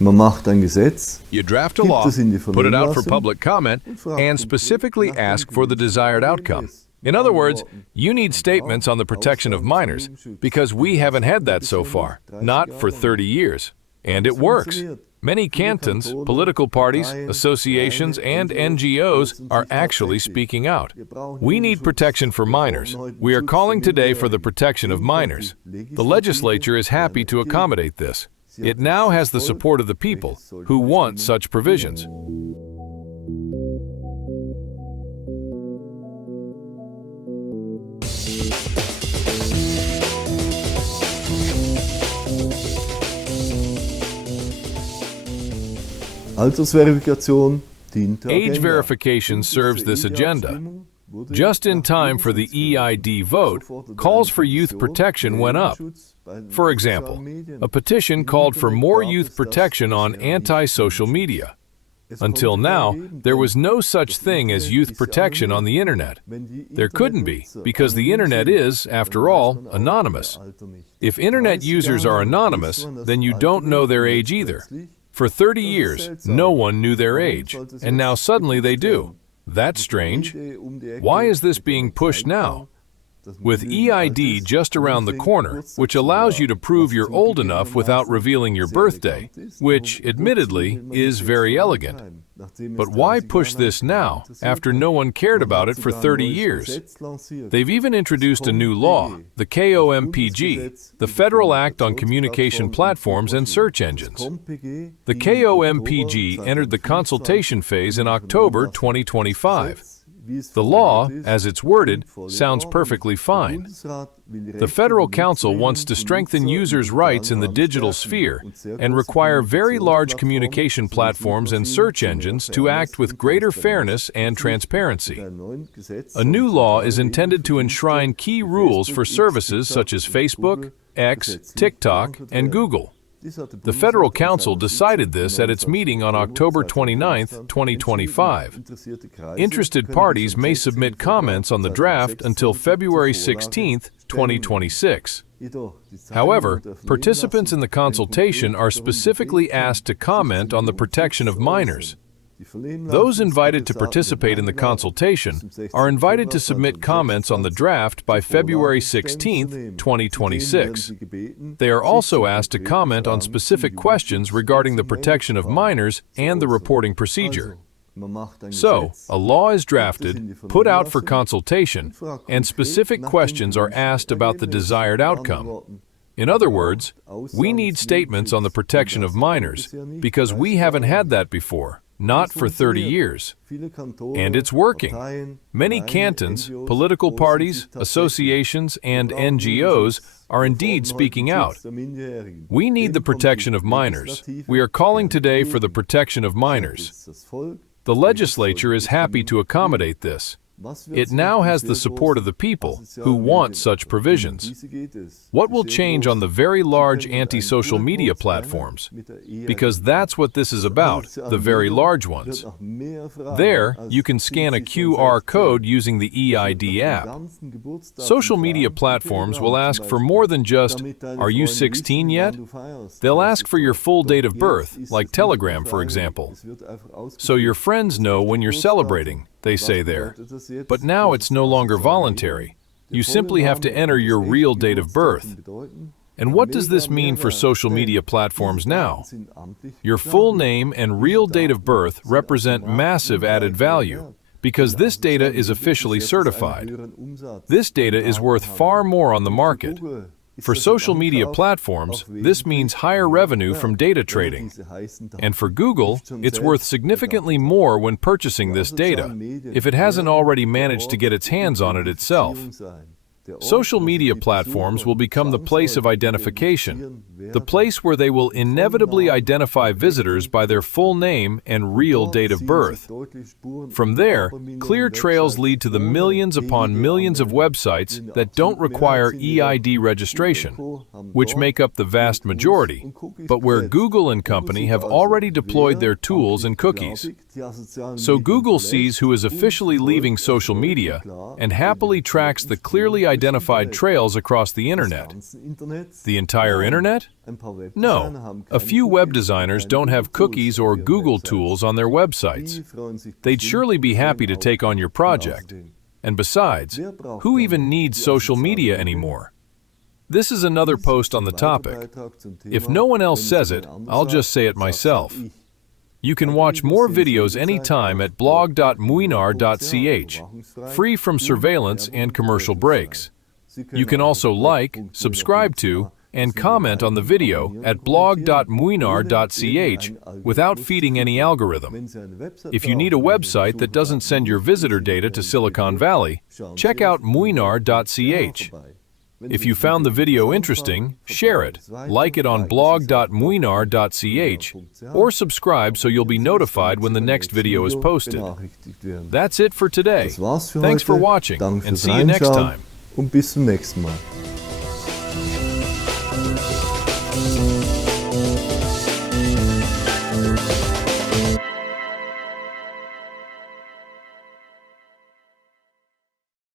Man macht ein Gesetz, You draft a gibt law, es in die put it out for Vernehmlassung public comment, und fragt and den specifically Bürger nach ask dem for the Wunsch desired des outcome. Bürgers. In other words, you need statements on the protection of minors because we haven't had that so far, not for 30 years. And it works. Many cantons, political parties, associations, and NGOs are actually speaking out. We need protection for minors. We are calling today for the protection of minors. The legislature is happy to accommodate this. It now has the support of the people who want such provisions. Altersverifikation dient der Age Agenda. verification serves this agenda. Just in time for the EID vote, calls for youth protection went up. For example, a petition called for more youth protection on anti-social media. Until now, there was no such thing as youth protection on the Internet. There couldn't be, because the Internet is, after all, anonymous. If Internet users are anonymous, then you don't know their age either. For 30 years, no one knew their age, and now suddenly they do. That's strange. Why is this being pushed now? With EID just around the corner, which allows you to prove you're old enough without revealing your birthday, which, admittedly, is very elegant. But why push this now, after no one cared about it for 30 years? They've even introduced a new law, the KOMPG, the Federal Act on Communication Platforms and Search Engines. The KOMPG entered the consultation phase in October 2025. The law, as it's worded, sounds perfectly fine. The Federal Council wants to strengthen users' rights in the digital sphere and require very large communication platforms and search engines to act with greater fairness and transparency. A new law is intended to enshrine key rules for services such as Facebook, X, TikTok, and Google. The Federal Council decided this at its meeting on October 29, 2025. Interested parties may submit comments on the draft until February 16, 2026. However, participants in the consultation are specifically asked to comment on the protection of minors. Those invited to participate in the consultation are invited to submit comments on the draft by February 16, 2026. They are also asked to comment on specific questions regarding the protection of minors and the reporting procedure. So, a law is drafted, put out for consultation, and specific questions are asked about the desired outcome. In other words, we need statements on the protection of minors because we haven't had that before. Not for 30 years. And it's working. Many cantons, political parties, associations, and NGOs are indeed speaking out. We need the protection of minors. We are calling today for the protection of minors. The legislature is happy to accommodate this. It now has the support of the people who want such provisions. What will change on the very large anti-social media platforms? Because that's what this is about, the very large ones. There, you can scan a QR code using the EID app. Social media platforms will ask for more than just, "Are you 16 yet?" They'll ask for your full date of birth, like Telegram, for example. So your friends know when you're celebrating, they say there. But now it's no longer voluntary. You simply have to enter your real date of birth. And what does this mean for social media platforms now? Your full name and real date of birth represent massive added value because this data is officially certified. This data is worth far more on the market. For social media platforms, this means higher revenue from data trading. And for Google, it's worth significantly more when purchasing this data, if it hasn't already managed to get its hands on it itself. Social media platforms will become the place of identification, the place where they will inevitably identify visitors by their full name and real date of birth. From there, clear trails lead to the millions upon millions of websites that don't require EID registration, which make up the vast majority, but where Google and company have already deployed their tools and cookies. So Google sees who is officially leaving social media and happily tracks the clearly unidentified trails across the internet. The entire internet? No. A few web designers don't have cookies or Google tools on their websites. They'd surely be happy to take on your project. And besides, who even needs social media anymore? This is another post on the topic. If no one else says it, I'll just say it myself. You can watch more videos anytime at blog.muinar.ch, free from surveillance and commercial breaks. You can also like, subscribe to, and comment on the video at blog.muinar.ch without feeding any algorithm. If you need a website that doesn't send your visitor data to Silicon Valley, check out muinar.ch. If you found the video interesting, share it, like it on blog.muinar.ch, or subscribe so you'll be notified when the next video is posted. That's it for today. Thanks for watching, and see you next time. Und bis zum nächsten Mal.